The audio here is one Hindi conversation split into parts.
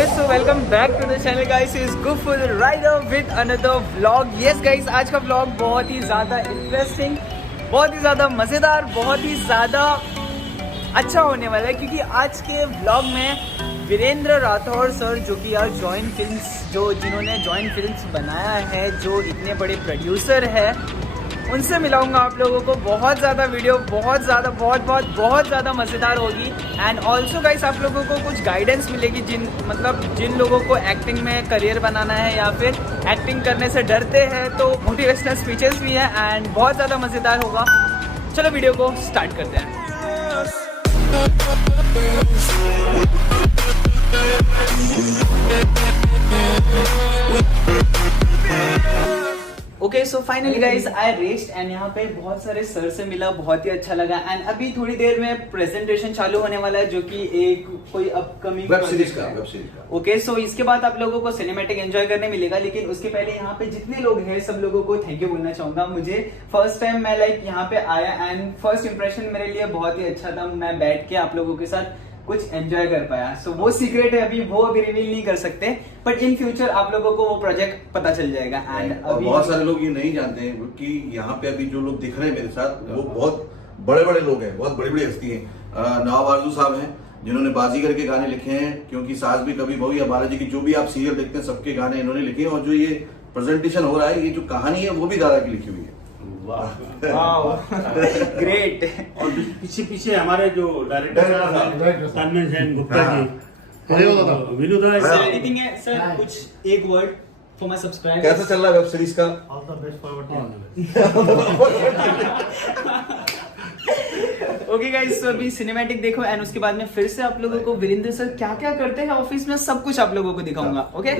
Okay, so welcome back to the channel guys. It's Guful Rider with another vlog. Yes guys, आज का vlog बहुत ही ज़्यादा इंटरेस्टिंग, बहुत ही ज़्यादा मज़ेदार, बहुत ही ज़्यादा अच्छा होने वाला है क्योंकि आज के vlog में वीरेंद्र राठौर सर जो कि यार जॉइन फिल्म्स जिन्होंने जॉइन फिल्म्स बनाया है, जो इतने बड़े प्रोड्यूसर है, उनसे मिलाऊंगा आप लोगों को। बहुत ज़्यादा वीडियो बहुत ज़्यादा मज़ेदार होगी। एंड ऑल्सो गाइस आप लोगों को कुछ गाइडेंस मिलेगी जिन लोगों को एक्टिंग में करियर बनाना है या फिर एक्टिंग करने से डरते हैं, तो मोटिवेशनल स्पीचेस भी हैं एंड बहुत ज़्यादा मज़ेदार होगा। चलो वीडियो को स्टार्ट करते हैं। Okay so finally guys I rest and यहाँ पे बहुत सारे सर से मिला, बहुत ही अच्छा लगा। एंड अभी थोड़ी देर में प्रेजेंटेशन चालू होने वाला है जो कि एक कोई अपकमिंग वेब सीरीज का। ओके सो इसके बाद आप लोगों को सिनेमैटिक एंजॉय करने मिलेगा, लेकिन उसके पहले यहाँ पे जितने लोग हैं सब लोगों को थैंक यू बोलना चाहूंगा। मुझे फर्स्ट टाइम मैं यहाँ पे आया एंड फर्स्ट इंप्रेशन मेरे लिए बहुत ही अच्छा था। मैं बैठ के आप लोगों के साथ कुछ एंजॉय कर पाया। सो वो सीक्रेट है, अभी वो रिवील नहीं कर सकते, बट इन फ्यूचर आप लोगों को वो प्रोजेक्ट पता चल जाएगा। एंड अभी बहुत सारे लोग ये नहीं जानते हैं कि यहाँ पे अभी जो लोग दिख रहे हैं मेरे साथ वो बहुत बड़े बड़े लोग हैं, बहुत बड़ी बड़ी हस्ती हैं। नवाब आरजू साहब हैं जिन्होंने बाजीगर के गाने लिखे हैं, क्योंकि सास भी कभी बहू या बालाजी की जो भी आप सीरियल देखते हैं सबके गाने इन्होंने लिखे हैं। और जो ये प्रेजेंटेशन हो रहा है, ये जो कहानी है वो भी दादा की लिखी हुई है। ग्रेट। और पीछे हमारे जो डायरेक्टर तन्मय जैन गुप्ता जी, विनोद एनीथिंग है सर, कुछ एक वर्ड फॉर माय सब्सक्राइबर्स। कैसा चल रहा है वेब सीरीज का? All the best for okay guys, so अभी सिनेमैटिक देखो एंड उसके बाद में फिर से आप लोगों को वीरेंद्र सर क्या क्या करते हैं ऑफिस में सब कुछ आप लोगों को दिखाऊंगा। ओके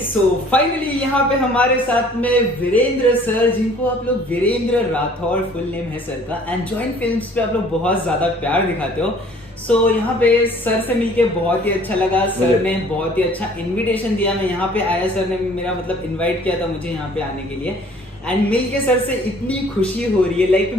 सो फाइनली यहाँ पे हमारे साथ में वीरेंद्र सर, जिनको आप लोग वीरेंद्र राठौर फुल नेम है सर का, एंड जॉइंट फिल्म्स पे आप लोग बहुत ज्यादा प्यार दिखाते हो। सो यहाँ पे सर से मिलके बहुत ही अच्छा लगा। सर ने बहुत ही अच्छा इनविटेशन दिया, मैं यहाँ पे आया, सर ने मेरा मतलब इनवाइट किया था मुझे यहाँ पे आने के लिए। एंड मिल के सर से इतनी खुशी हो रही है। लाइक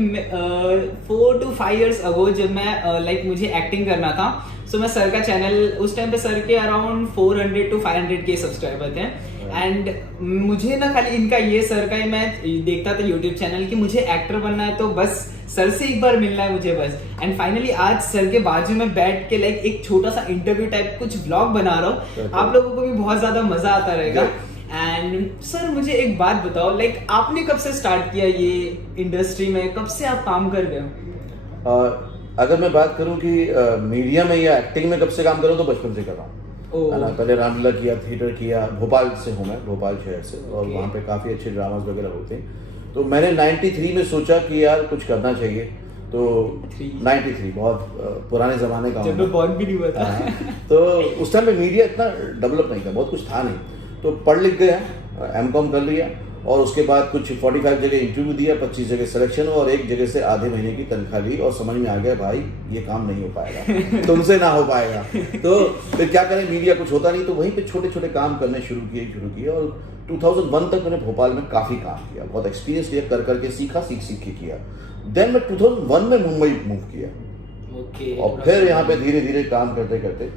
4 to 5 years अगो जब मैं मुझे एक्टिंग करना था, सो मैं सर का चैनल, उस टाइम पे सर के अराउंड 400 to 500 के सब्सक्राइबर थे। एंड मुझे ना खाली इनका ये सर का ही मैं देखता था यूट्यूब चैनल कि मुझे एक्टर बनना है, तो बस सर से एक बार मिलना है मुझे बस। एंड फाइनली आज सर के बाजू में बैठ के एक छोटा सा इंटरव्यू टाइप कुछ व्लॉग बना रहा हूँ, आप लोगों को भी बहुत ज्यादा मजा आता रहेगा। एंड सर मुझे एक बात बताओ, आपने कब से स्टार्ट किया ये इंडस्ट्री में, कब से आप काम कर रहे हो? अगर मैं बात करूं कि मीडिया में या एक्टिंग में कब से काम कर रहा हूं, तो बचपन से कर रहा हूँ। पहले रामलीला किया, थिएटर किया, भोपाल से हूँ मैं, भोपाल शहर से, और वहाँ पे काफी अच्छे ड्रामास वगैरह होते हैं। तो मैंने 93 में सोचा कि यार कुछ करना चाहिए। तो 93 बहुत पुराने जमाने का, जब मैं बॉर्न भी नहीं हुआ था। तो उस टाइम पे मीडिया इतना डेवलप नहीं था, बहुत कुछ था नहीं। तो पढ़ लिख गया, M.Com कर लिया, और उसके बाद कुछ 45 जगह इंटरव्यू दिया, 25 जगह सिलेक्शन हुआ, और एक जगह से आधे महीने की तनख्वाह ली, और समझ में आ गया भाई ये काम नहीं हो पाएगा, तुमसे ना हो पाएगा। तो फिर क्या करें, मीडिया कुछ होता नहीं, तो वहीं पे छोटे छोटे काम करने शुरू किए। और 2001 तक मैंने भोपाल में काफी काम किया, बहुत एक्सपीरियंस लिया, कर करके सीख के किया। देन मैं 2001 में मुंबई मूव किया, और फिर यहाँ पे धीरे धीरे काम करते करते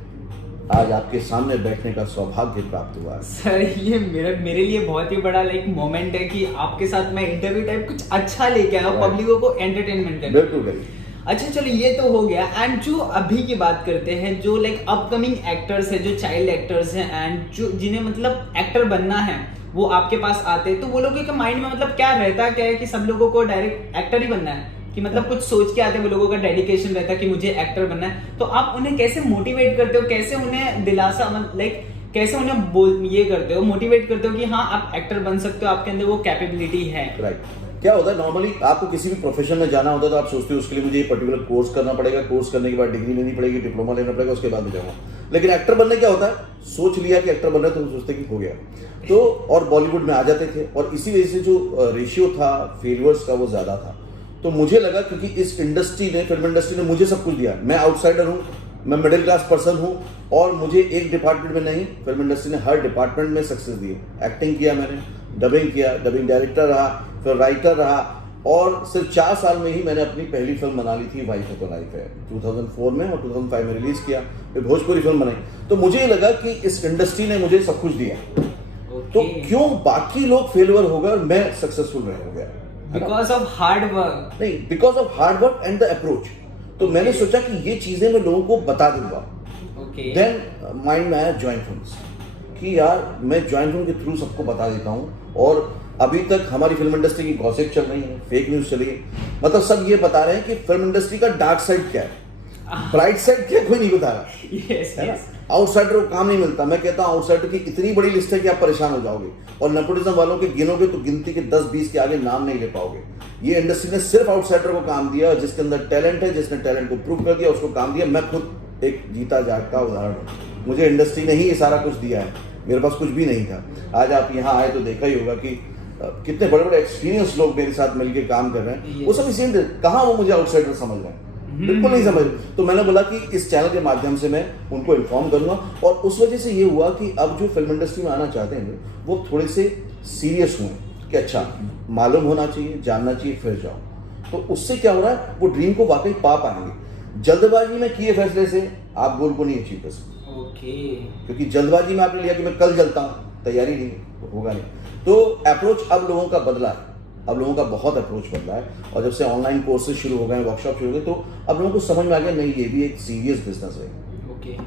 आज आपके सामने बैठने का सौभाग्य प्राप्त हुआ। सर ये मेरे लिए बहुत ही बड़ा मोमेंट है कि आपके साथ मैं इंटरव्यू टाइप कुछ अच्छा लेके आया, पब्लिकों को एंटरटेनमेंट करना। बिल्कुल। अच्छा चलो ये तो हो गया। एंड जो अभी की बात करते हैं, जो अपकमिंग एक्टर्स है, जो चाइल्ड एक्टर्स हैं, एंड जो जिन्हें मतलब एक्टर बनना है, वो आपके पास आते हैं, तो वो लोगों के माइंड में मतलब क्या रहता क्या है कि सब लोगों को डायरेक्ट एक्टर ही बनना है, कि मतलब कुछ सोच के आते हैं, वो लोगों का डेडिकेशन रहता है कि मुझे एक्टर बनना है। तो आप उन्हें कैसे मोटिवेट करते हो, कैसे उन्हें दिलासा कैसे उन्हें ये करते हो, मोटिवेट करते हो कि हाँ आप एक्टर बन सकते हो, आपके अंदर वो कैपेबिलिटी है? क्या होता है नॉर्मली आपको किसी भी प्रोफेशन में जाना होता है तो आप सोचते हो उसके लिए मुझे ये पर्टिकुलर कोर्स करना पड़ेगा, कोर्स करने के बाद डिग्री लेनी पड़ेगी, डिप्लोमा लेना पड़ेगा, उसके बाद जाऊंगा। लेकिन एक्टर बनने क्या होता है, सोच लिया कि एक्टर बनना है तो सोचते कि हो गया तो, और बॉलीवुड में आ जाते थे और इसी वजह से जो रेशियो था फेलियर्स का वो ज्यादा था। तो मुझे लगा क्योंकि इस इंडस्ट्री ने, फिल्म इंडस्ट्री ने मुझे सब कुछ दिया, मैं आउटसाइडर हूँ, मैं मिडिल क्लास पर्सन हूँ और मुझे एक डिपार्टमेंट में नहीं, फिल्म इंडस्ट्री ने हर डिपार्टमेंट में सक्सेस दी। एक्टिंग किया मैंने, डबिंग किया, डबिंग डायरेक्टर रहा, फिर राइटर रहा और सिर्फ 4 साल में ही मैंने अपनी पहली फिल्म बना ली थी वाइफ ऑफ लाइफ है 2004 में और 2005 में रिलीज किया, फिर भोजपुरी फिल्म बनाई। तो मुझे लगा कि इस इंडस्ट्री ने मुझे सब कुछ दिया तो क्यों बाकी लोग फेलियर हो गए और मैं सक्सेसफुल रह हो गया, बिकॉज ऑफ हार्ड वर्क। नहीं, because of hard work and the approach. तो मैंने सोचा कि ये चीजें मैं लोगों को बता दूंगा। देन माइंड में आया जॉइंट फिल्म्स कि यार मैं जॉइंट फिल्म के थ्रू सबको बता देता हूँ। और अभी तक हमारी फिल्म इंडस्ट्री की गॉसिप चल रही है, फेक न्यूज चली है, मतलब सब ये बता रहे हैं कि फिल्म इंडस्ट्री का डार्क साइड क्या है, ब्राइट साइड क्या, कोई नहीं बता रहा। आउटसाइडर को काम नहीं मिलता। मैं कहता हूँ आउटसाइडर की इतनी बड़ी लिस्ट है कि आप परेशान हो जाओगे और नेपोटिज्म वालों के गिनोगे तो गिनती के 10-20 के आगे नाम नहीं ले पाओगे। ये इंडस्ट्री ने सिर्फ आउटसाइडर को काम दिया, जिसके अंदर टैलेंट है, जिसने टैलेंट को प्रूव कर दिया उसको काम दिया। मैं खुद एक जीता जागता उदाहरण हूँ, मुझे इंडस्ट्री ने ही ये सारा कुछ दिया है, मेरे पास कुछ भी नहीं था। आज आप यहाँ आए तो देखा ही होगा कि कितने बड़े बड़े एक्सपीरियंस लोग मेरे साथ मिलकर काम कर रहे हैं। वो सब इसी कहाँ वो मुझे आउटसाइडर समझ रहे हैं, बिल्कुल नहीं समझ। तो मैंने बोला कि इस चैनल के माध्यम से मैं उनको इन्फॉर्म करूंगा और उस वजह से ये हुआ कि अब जो फिल्म इंडस्ट्री में आना चाहते हैं वो थोड़े से सीरियस हुए कि अच्छा मालूम होना चाहिए, जानना चाहिए, फिर जाओ। तो उससे क्या हो रहा है, वो ड्रीम को वाकई पा पाएंगे। जल्दबाजी में किए फैसले से आप गोल को नहीं अचीव कर सकते। क्योंकि जल्दबाजी में आपने लिया कि मैं कल जलता हूं, तैयारी नहीं, होगा नहीं। तो अप्रोच अब लोगों का बदला है, अब लोगों का बहुत अप्रोच बदला है। और जब से ऑनलाइन कोर्सेज शुरू हो गए, वर्कशॉप शुरू हो गए, तो अब लोगों को समझ में आ गया नहीं ये भी एक सीरियस बिजनेस है।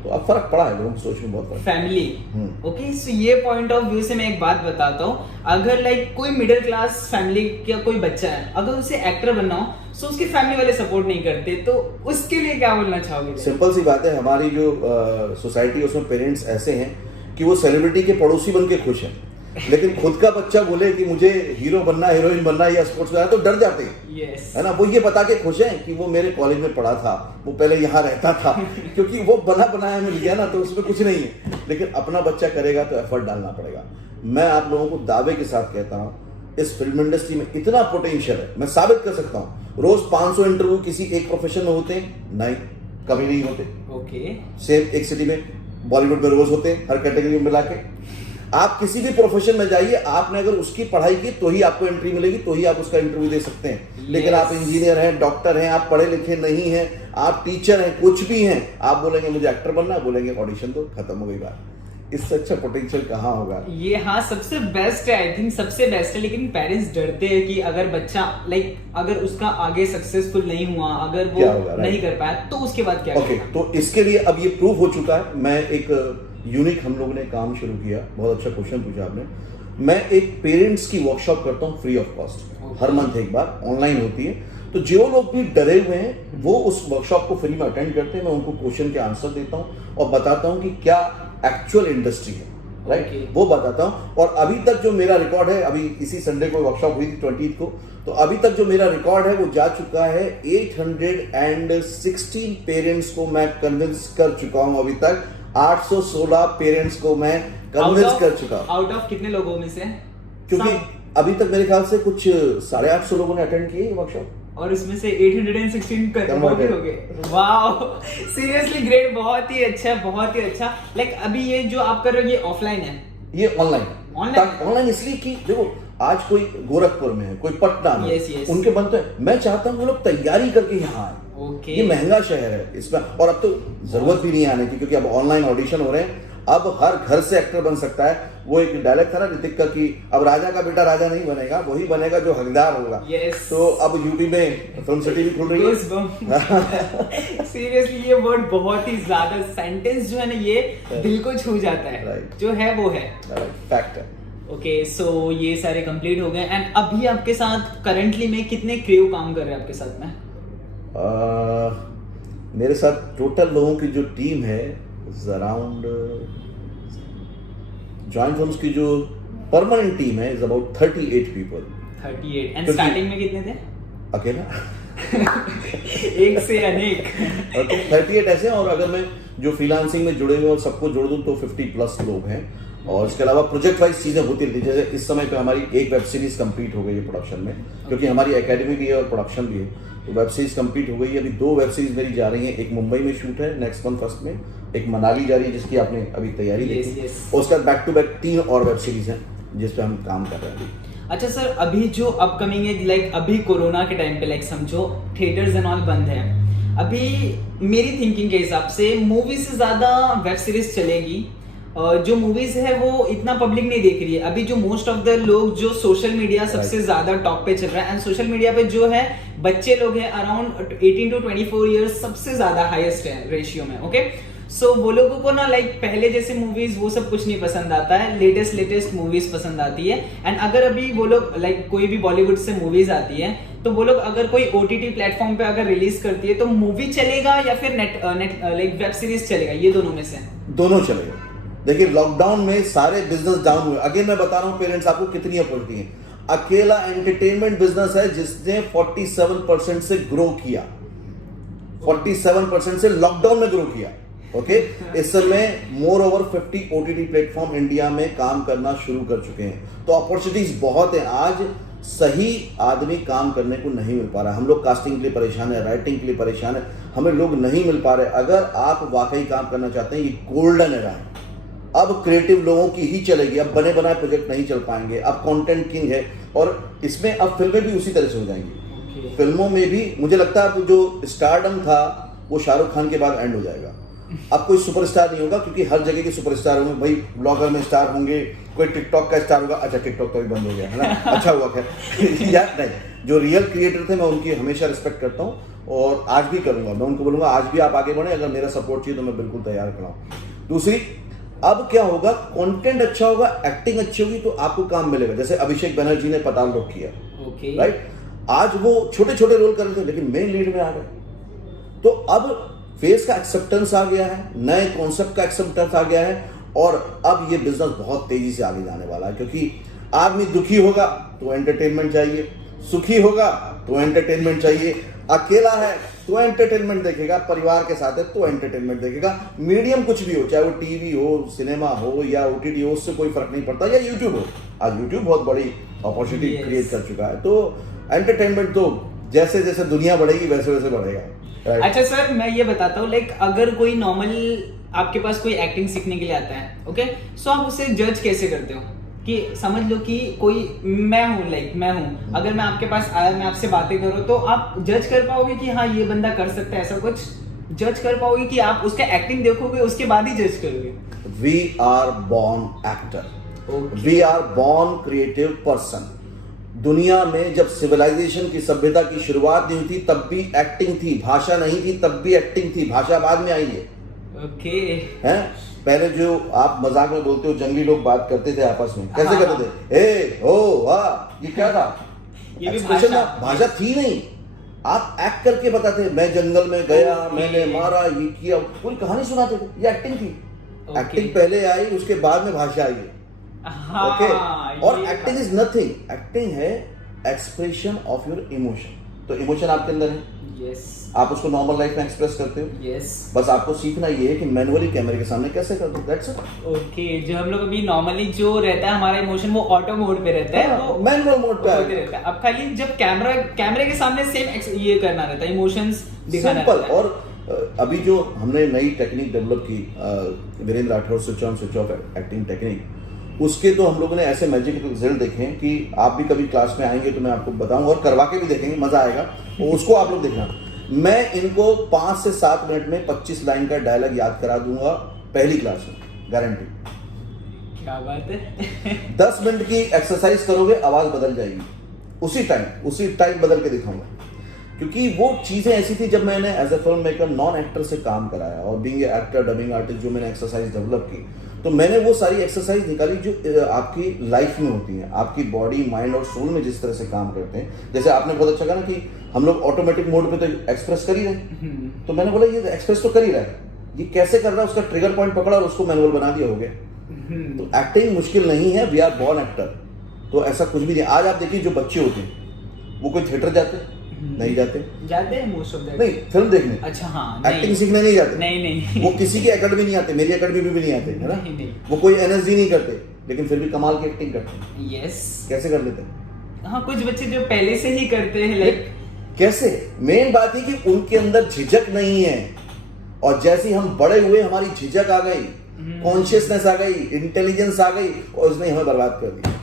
तो अब फर्क पड़ा है, लोगों की सोच में बहुत फर्क। फैमिली ओके, सो ये पॉइंट ऑफ व्यू से मैं एक बात बताता हूँ। अगर लाइक कोई मिडिल क्लास फैमिली का कोई बच्चा है, अगर उसे एक्टर बनना हो तो उसकी फैमिली वाले सपोर्ट नहीं करते, तो उसके लिए क्या बोलना चाहोगे? सिंपल सी बात है, हमारी जो सोसाइटी है उसमें पेरेंट्स ऐसे हैं कि वो सेलिब्रिटी के पड़ोसी बन के खुश हैं, लेकिन खुद का बच्चा बोले कि मुझे हीरो बनना, हीरोइन बनना या स्पोर्ट्स करना, तो डर जाते हैं। है ना, वो ये बता के खुश हैं कि वो मेरे कॉलेज में पढ़ा था, वो पहले यहाँ रहता था, क्योंकि वो बना बनाया मिल गया ना, तो उसमें कुछ नहीं है। लेकिन अपना बच्चा करेगा तो एफर्ट डालना पड़ेगा। मैं आप लोगों को दावे के साथ कहता हूँ इस फिल्म इंडस्ट्री में इतना पोटेंशियल है, मैं साबित कर सकता हूँ। रोज 500 इंटरव्यू किसी एक प्रोफेशन में होते हैं? नहीं, कभी नहीं होते। सेम एक सिटी में बॉलीवुड में रोज होते हैं, हर कैटेगरी में मिला के। आप किसी भी प्रोफेशन में जाइए, आपने अगर उसकी पढ़ाई की तो ही आपको एंट्री मिलेगी, तो ही आप उसका इंटरव्यू दे सकते हैं। लेकिन आप इंजीनियर हैं, डॉक्टर हैं, आप पढ़े लिखे नहीं हैं, आप टीचर हैं, कुछ भी हैं, आप बोलेंगे मुझे एक्टर बनना है, बोलेंगे ऑडिशन दो, खत्म हो गई बात। इससे अच्छा पोटेंशियल कहाँ होगा? ये हाँ सबसे बेस्ट है, आई थिंक सबसे बेस्ट है। लेकिन पेरेंट्स डरते हैं कि अगर बच्चा लाइक अगर उसका आगे सक्सेसफुल नहीं हुआ, अगर वो नहीं कर पाया तो उसके बाद क्या ओके, तो इसके लिए अब ये प्रूव हो चुका है। मैं एक यूनिक हम लोगों ने काम शुरू किया, बहुत अच्छा क्वेश्चन पूछा आपने। मैं एक पेरेंट्स की वर्कशॉप करता हूँ free of cost, her month एक बार ऑनलाइन होती है। तो जो लोग भी डरे हुए हैं वो उस वर्कशॉप को फ्री में अटेंड करते हैं। मैं उनको क्वेश्चन के आंसर देता हूँ और बताता हूँ कि क्या एक्चुअल इंडस्ट्री है, राइट, वो बताता हूँ। और अभी तक जो मेरा रिकॉर्ड है, अभी इसी संडे को वर्कशॉप हुई थी 20 को, तो अभी तक जो मेरा रिकॉर्ड है वो जा चुका है 816 पेरेंट्स को मैं कन्विंस कर चुका हूँ। अभी तक 816 पेरेंट्स को मैं कन्विंस कर चुका हूँ। आउट ऑफ कितने लोगों में से? क्योंकि अभी तक मेरे ख्याल से कुछ 850 लोगों ने अटेंड किए वर्कशॉप, और इसमें से 816 कन्वर्टेड हो गए। वाओ, सीरियसली ग्रेट, बहुत ही अच्छा, बहुत ही अच्छा। लाइक अभी ये जो आप कर रहे हो ये ऑफलाइन है? ये ऑनलाइन इसलिए कि देखो आज कोई गोरखपुर में है, कोई पटना में, yes. उनके बनते हैं। मैं चाहता हूँ वो लोग तैयारी करके यहाँ आए। ये महंगा शहर है इसमें, और अब तो जरूरत भी नहीं आने की, क्योंकि अब ऑनलाइन ऑडिशन हो रहे हैं। अब हर घर से एक्टर बन सकता है। वो एक डायलॉग था ना ऋतिक का कि अब राजा का बेटा राजा नहीं बनेगा, वही बनेगा जो हकदार होगा। तो अब यूपी में फिल्म सिटी भी खुल रही है। सीरियसली ये वर्ड बहुत ही ज्यादा, सेंटेंस जो है ना ये दिल को छू जाता है। जो है वो है, फैक्ट है। ओके, सो ये सारे कंप्लीट हो गए। एंड अभी आपके साथ करंटली में कितने क्रू काम कर रहे हैं आपके साथ में? मेरे साथ टोटल लोगों की जो टीम है अराउंड, जॉइंट फिल्म्स की जो परमानेंट टीम है is about 38 people. 38 and starting में कितने थे? अकेला एक से अनेक। ओके 38 ऐसे हैं, और अगर मैं जो फ्रीलांसिंग में जुड़े हुए और सबको जोड़ दूं तो 50 प्लस लोग हैं। और इसके अलावा प्रोजेक्ट वाइज चीजें होती रहती है। जैसे इस समय पे हमारी एक वेब सीरीज कंप्लीट हो गई है प्रोडक्शन में, क्योंकि हमारी एकेडमी भी है और प्रोडक्शन भी है, तो वेब सीरीज कंप्लीट हो गई है। अभी 2 वेब सीरीज मेरी जा रही हैं, एक मुंबई में शूट है नेक्स्ट मंथ फर्स्ट में, एक मनाली जा रही है जिसकी आपने अभी तैयारी देखी, और उसका बैक टू बैक 3 और वेब सीरीज हैं जिस पे हम काम कर रहे हैं अभी। अच्छा सर, अभी जो अपकमिंग है, लाइक अभी कोरोना के टाइम पे, लाइक समझो थिएटर्स एंड ऑल बंद है, अभी मेरी थिंकिंग के हिसाब से मूवी से ज्यादा वेब सीरीज चलेगी। जो मूवीज है वो इतना पब्लिक नहीं देख रही है अभी। जो मोस्ट ऑफ द लोग जो सोशल मीडिया सबसे ज्यादा टॉप पे चल रहा है, एंड सोशल मीडिया पे जो है बच्चे लोग हैं अराउंड 18 to 24 इयर्स सबसे ज्यादा हाईएस्ट है रेशियो में। ओके सो वो लोगों को ना लाइक पहले जैसे मूवीज वो सब कुछ नहीं पसंद आता है, लेटेस्ट मूवीज पसंद आती है। एंड अगर अभी वो लोग लाइक कोई भी बॉलीवुड से मूवीज आती है तो वो लोग अगर कोई ओटीटी प्लेटफॉर्म पे अगर रिलीज करती है तो मूवी चलेगा या फिर नेट लाइक वेब सीरीज चलेगा, ये दोनों में से? दोनों चलेगा। देखिए लॉकडाउन में सारे बिजनेस डाउन हुए। अगेन मैं बता रहा हूं पेरेंट्स आपको कितनी अपॉर्चुनिटी है। अकेला एंटरटेनमेंट बिजनेस है जिसने 47% से ग्रो किया, 47% से लॉकडाउन में ग्रो किया। ओके इस समय more over 50 OTT platform India में काम करना शुरू कर चुके हैं, तो अपॉर्चुनिटीज बहुत है। आज सही आदमी काम करने को नहीं मिल पा रहा है। हम लोग कास्टिंग के लिए परेशान है, राइटिंग के लिए परेशान है, हमें लोग नहीं मिल पा रहे। अगर आप वाकई काम करना चाहते हैं, ये गोल्डन एरा है। अब क्रिएटिव लोगों की ही चलेगी, अब बने बनाए प्रोजेक्ट नहीं चल पाएंगे। अब कंटेंट किंग है, और इसमें अब फिल्में भी उसी तरह से हो जाएंगी। फिल्मों में भी मुझे लगता है अब जो स्टारडम था वो शाहरुख खान के बाद एंड हो जाएगा। अब कोई सुपरस्टार नहीं होगा, क्योंकि हर जगह के सुपरस्टार होंगे। भाई ब्लॉगर में स्टार होंगे, कोई टिकटॉक का स्टार होगा। अच्छा टिकटॉक तो भी बंद हो गया है ना, अच्छा हुआ खैर। यार नहीं, जो रियल क्रिएटर थे मैं उनकी हमेशा रिस्पेक्ट करता हूँ और आज भी करूंगा। मैं उनको बोलूंगा आज भी आप आगे बढ़े, अगर मेरा सपोर्ट चाहिए तो मैं बिल्कुल तैयार खड़ा हूं। दूसरी, अब क्या होगा, कंटेंट अच्छा होगा, एक्टिंग अच्छी होगी तो आपको काम मिलेगा। जैसे अभिषेक बनर्जी ने पताल लोक किया, राइट? आज वो छोटे छोटे रोल कर रहे थे लेकिन मेन लीड में आ गए। तो अब फेस का एक्सेप्टेंस आ गया है, नए कॉन्सेप्ट का एक्सेप्टेंस आ गया है, और अब ये बिजनेस बहुत तेजी से आगे जाने वाला है। क्योंकि आदमी दुखी होगा तो एंटरटेनमेंट चाहिए, सुखी होगा तो एंटरटेनमेंट चाहिए, अकेला है तो एंटरटेनमेंट देखेगा, परिवार के साथ है तो एंटरटेनमेंट देखेगा। मीडियम कुछ भी हो, चाहे वो टीवी हो, सिनेमा हो या ओटीटी हो, उससे कोई फर्क नहीं पड़ता, या यूट्यूब हो। आज यूट्यूब बहुत बड़ी अपॉर्चुनिटी क्रिएट कर चुका है। तो एंटरटेनमेंट तो जैसे जैसे दुनिया बढ़ेगी वैसे वैसे बढ़ेगा। अच्छा सर, मैं ये बताता हूँ, लाइक अगर कोई नॉर्मल आपके पास कोई एक्टिंग सीखने के लिए आता है, ओके, सो आप उसे जज कैसे करते हो? कि समझ लो कि कोई मैं हूँ, लाइक मैं हूँ, अगर मैं आपके पास आया, मैं आपसे बातें करूँ, तो आप जज कर पाओगे कि हाँ ये बंदा कर सकता है, ऐसा कुछ जज कर पाओगे कि आप उसका एक्टिंग देखोगे उसके बाद ही जज करोगे? We are born actor, we are born creative person. दुनिया में जब सिविलाइजेशन की, सभ्यता की शुरुआत नहीं हुई थी तब भी एक्टिंग थी, भाषा नहीं थी तब भी एक्टिंग थी, भाषा बाद में आई है। ओके हैं? पहले जो आप मजाक में बोलते हो जंगली लोग बात करते थे आपस में, कैसे करते थे? ए हो वाह, ये क्या था? ये भी भाषा थी नहीं, आप एक्ट करके बताते, मैं जंगल में गया, मैंने मारा, ये किया, पूरी कहानी सुनाते थे। ये एक्टिंग थी। एक्टिंग पहले आई, उसके बाद में भाषा आई है। ओके, और एक्टिंग इज नथिंग, एक्टिंग है एक्सप्रेशन ऑफ योर इमोशन। तो इमोशन आपके अंदर है, यस, आप उसको नॉर्मल लाइफ में एक्सप्रेस करते हो, यस, बस आपको सीखना ये है कि मैनुअली कैमरे के सामने कैसे कर दो, दैट्स इट। ओके, जो हम लोग अभी नॉर्मली जो रहता है हमारा इमोशन वो ऑटो मोड पे रहता है, वो मैनुअल मोड पे रहता है। अब खाली जब कैमरे के सामने सेम ये करना रहता है, इमोशंस दिखाना सिंपल। रहता है। और अभी जो हमने नई टेक्निक डेवलप की, Virendra Rathore switch on switch off acting technique, उसके तो हम लोगों ने ऐसे मैजिक रिजल्ट देखे हैं कि आप भी कभी क्लास में आएंगे तो मैं आपको बताऊंगा, और करवा के भी देखेंगे, मजा आएगा। और उसको आप लोग देखना। मैं इनको 5 से 7 मिनट में 25 लाइन का डायलॉग याद करा दूंगा पहली क्लास में, गारंटी। क्या बात है। 10 मिनट की एक्सरसाइज करोगे, आवाज बदल जाएगी, उसी टाइम बदल के दिखाऊंगा। क्योंकि वो चीजें ऐसी थी, जब मैंने as a film maker non actor से काम कराया और बीइंग एक्टर, डबिंग आर्टिस्ट, जो मैंने एक्सरसाइज डेवलप की, तो मैंने वो सारी एक्सरसाइज निकाली जो आपकी लाइफ में होती हैं, आपकी बॉडी, माइंड और सोल में जिस तरह से काम करते हैं। जैसे आपने बहुत अच्छा कहा ना कि हम लोग ऑटोमेटिक मोड पे तो एक्सप्रेस कर ही रहे, तो मैंने बोला ये एक्सप्रेस तो कर ही रहा है, ये कैसे कर रहा है, उसका ट्रिगर पॉइंट पकड़ा और उसको मैनुअल बना दिया, हो गया। तो एक्टिंग मुश्किल नहीं है, वी आर बॉर्न एक्टर। तो ऐसा कुछ भी नहीं। आज आप देखिए जो बच्चे होते हैं वो कोई थिएटर जाते हैं? नहीं जाते हैं मोस्ट ऑफ दैट। नहीं, फिल्म देखने, अच्छा हाँ, एक्टिंग सीखने नहीं जाते। नहीं वो किसी की एकेडमी नहीं आते, मेरी एकेडमी में भी नहीं आते, है ना? नहीं। वो कोई एनएसडी नहीं करते, लेकिन फिर भी कमाल की एक्टिंग करते हैं। यस, कैसे कर लेते हैं? हाँ, कुछ बच्चे जो पहले से ही करते हैं, लाइक कैसे? मेन बात है कि उनके अंदर झिझक नहीं है, और जैसे ही हम बड़े हुए हमारी झिझक आ गई, कॉन्शियसनेस आ गई, इंटेलिजेंस आ गई, और उसने हमें बर्बाद कर दिया।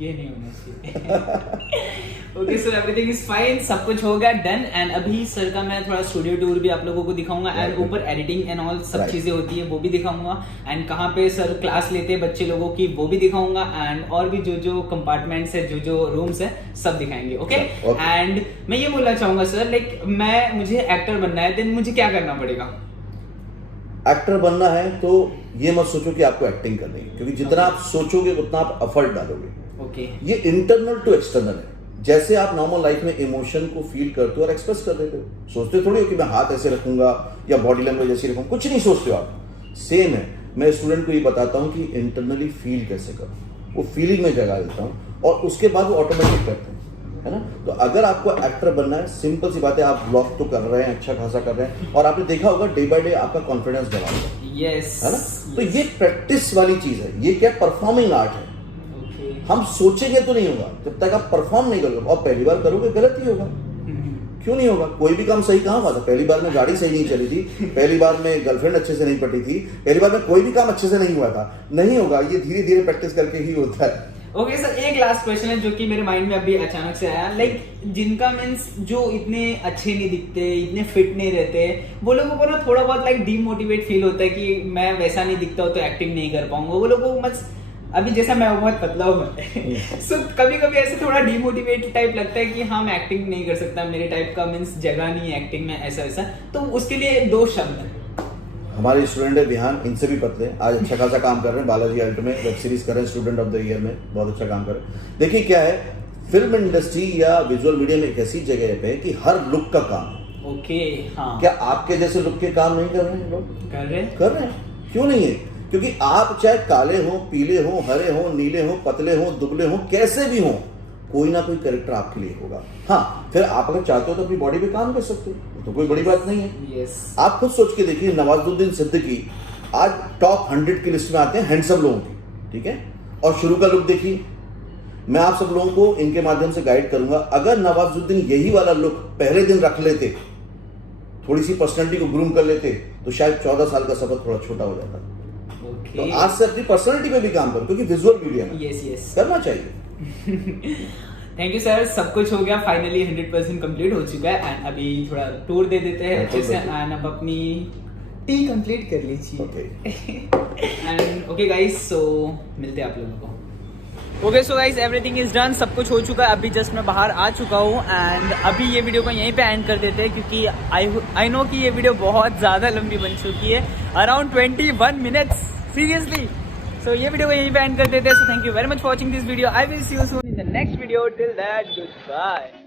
ये नहीं होना चाहिए। Okay sir, everything is fine, सब कुछ हो गया, डन। एंड अभी सर का मैं थोड़ा स्टूडियो टूर भी आप लोगों को दिखाऊंगा, एंड ऊपर एडिटिंग एंड ऑल सब चीजें होती है वो भी दिखाऊंगा, एंड कहाँ पे सर क्लास लेते हैं बच्चे लोगों की वो भी दिखाऊंगा, एंड और भी जो जो कंपार्टमेंट्स है, जो जो रूम्स है, सब दिखाएंगे। ओके, एंड मैं ये बोलना चाहूंगा सर, लाइक मुझे एक्टर बनना है, देन मुझे क्या करना पड़ेगा? एक्टर बनना है तो ये मत सोचो कि आपको एक्टिंग करनी है, क्योंकि जितना आप सोचोगे उतना आप एफर्ट डालोगे। ओके, ये इंटरनल टू एक्सटर्नल है। जैसे आप नॉर्मल लाइफ में इमोशन को फील करते हो और एक्सप्रेस कर देते हो, सोचते थोड़ी हो कि मैं हाथ ऐसे रखूंगा या बॉडी लैंग्वेज ऐसी रखूंगा, कुछ नहीं सोचते हो आप। सेम है, मैं स्टूडेंट को ये बताता हूँ कि इंटरनली फील कैसे करो, वो फीलिंग में जगा देता हूँ, और उसके बाद वो ऑटोमेटिक करते हैं, है ना? तो अगर आपको एक्टर बनना है, सिंपल सी बात है, आप ब्लॉग तो कर रहे हैं, अच्छा खासा कर रहे हैं, और आपने देखा होगा डे बाय डे आपका कॉन्फिडेंस बढ़ा है। यस, है ना? तो ये प्रैक्टिस वाली चीज है, ये क्या परफॉर्मिंग आर्ट है। हम सोचेंगे तो नहीं होगा जब तक आप परफॉर्म नहीं करोगे, और पहली बार करोगे गलत ही होगा। क्यों नहीं होगा? कोई भी काम सही कहाँ हुआ था? पहली बार में गाड़ी सही नहीं चली थी, पहली बार में गर्लफ्रेंड अच्छे से नहीं पटी थी, पहली बार में कोई भी काम अच्छे से नहीं हुआ था। नहीं होगा, ये धीरे धीरे प्रैक्टिस करके ही होता है। ओके सर, एक लास्ट क्वेश्चन है जो कि मेरे माइंड में अभी अचानक से आया, लाइक जिनका मीन्स जो इतने अच्छे नहीं दिखते, इतने फिट नहीं रहते, वो लोगों को ना थोड़ा बहुत लाइक डीमोटिवेट फील होता है कि मैं वैसा नहीं दिखता हूँ तो एक्टिंग नहीं कर पाऊंगा। वो लोगों को अभी जैसा मैं बहुत पतला हूँ सो कभी कभी ऐसे थोड़ा डीमोटिवेट टाइप लगता है कि हाँ मैं एक्टिंग नहीं कर सकता, मेरे टाइप का मीन्स जगह नहीं है एक्टिंग में, ऐसा वैसा। तो उसके लिए 2 शब्द। हमारे स्टूडेंट है विहान, इनसे भी पतले, आज अच्छा खासा काम कर रहे हैं, बालाजी अल्ट में वेब सीरीज कर रहे हैं, स्टूडेंट ऑफ द ईयर में बहुत अच्छा काम कर रहे हैं। देखिए क्या है, फिल्म इंडस्ट्री या विजुअल मीडिया में एक ऐसी जगह पे कि हर लुक का काम है। ओके, हाँ। क्या आपके जैसे लुक के काम नहीं कर रहे हैं लोग? कर रहे हैं। क्यों नहीं है? क्योंकि आप चाहे काले हो, पीले हो, हरे हो, नीले हो, पतले हो, दुबले हो, कैसे भी हो, कोई ना कोई कैरेक्टर आपके लिए होगा। हाँ, फिर आप अगर चाहते हो तो अपनी बॉडी पे काम कर सकते हो, तो कोई बड़ी बात नहीं है। यस। आप खुद सोच के देखिए, नवाजुद्दीन सिद्दीकी आज टॉप 100 की लिस्ट में आते हैं हैंडसम लोगों की, ठीक है? और शुरू का लुक देखिए। मैं आप सब लोगों को इनके माध्यम से गाइड करूंगा, अगर नवाजुद्दीन यही वाला लुक पहले दिन रख लेते, थोड़ी सी पर्सनैलिटी को ग्रूम कर लेते, तो शायद 14 साल का सफर थोड़ा छोटा हो जाता। तो आज से अपनी पर्सनैलिटी पे भी काम करो, क्योंकि विजुअल मीडिया में यस करना चाहिए। थैंक यू सर, सब कुछ हो गया, फाइनली 100% कंप्लीट हो चुका है, एंड अभी थोड़ा टूर दे देते हैं अच्छे से, एंड अब अपनी टी कंप्लीट कर लीजिए। एंड ओके गाइस, सो मिलते हैं आप लोगों को। Okay so guys, everything is done, सब कुछ हो चुका है। अभी जस्ट मैं बाहर आ चुका हूँ, एंड अभी ये वीडियो को यहीं पे एंड कर देते हैं, क्योंकि आई नो कि ये वीडियो बहुत ज़्यादा लंबी बन चुकी है, अराउंड 21 मिनट्स सीरियसली। सो ये वीडियो को यहीं पे एंड कर देते हैं। So thank you very much for watching this video. I will see you soon in the next video. Till that, good bye.